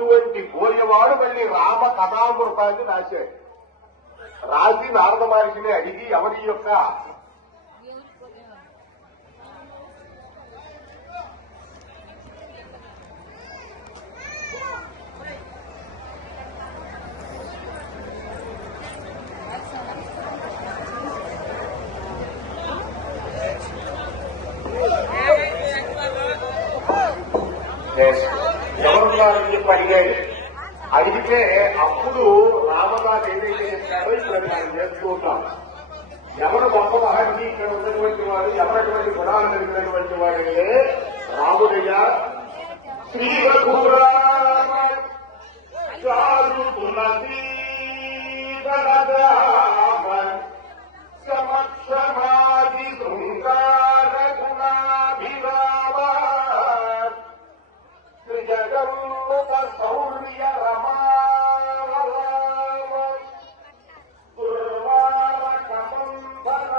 అటువంటి పోయేవాడు మళ్ళీ రామ కథామృతాన్ని రాశాడు. రాసి నారద మహర్షిని అడిగి ఎవరి యొక్క ఎవరున్నారని చెప్పి అడిగాడు. అడిగితే అప్పుడు రామదాస్ ఏదైతే చేశాడో ఇక్కడ మనం చేస్తూ ఉంటాం. ఎవరు గొప్ప మహర్షి ఇక్కడ ఉన్నటువంటి వాడు, ఎవరటువంటి గుణాలు కలిగినటువంటి వాడంటే రాముడయ్య. శ్రీ రఘురామ చారు తులసీ సమక్షమాది శృంగార గుణాభిరామ జగన్ముఖ శౌర్య రమారామ దుర్వార కమంబరామ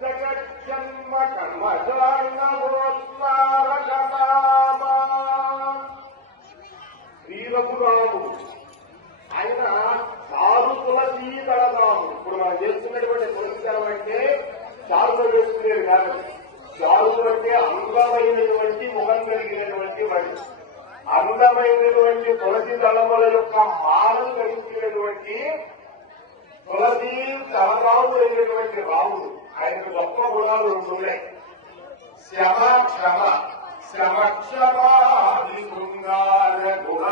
జగజ్జన్మ కర్మజానమోత్సారకనామ. శ్రీరఘురాముడు ఆయన చారు తులసీ దళరాముడు. ఇప్పుడు మనం చేస్తున్నటువంటి తులసి దళం అంటే చారులో వేసుకునేది కాదు. చారు అంటే అందమైనటువంటి ముఖం కలిగినటువంటి వాడి, అందమైనటువంటి తులసి దళముల యొక్క మాలను కలిగినటువంటి తులసి దళరాముడు అయినటువంటి రాముడు. ఆయనకు గొప్ప గుణాలు ఉంటున్నాయి. శ్రమ క్షమ శ్రమ క్షమ గుణ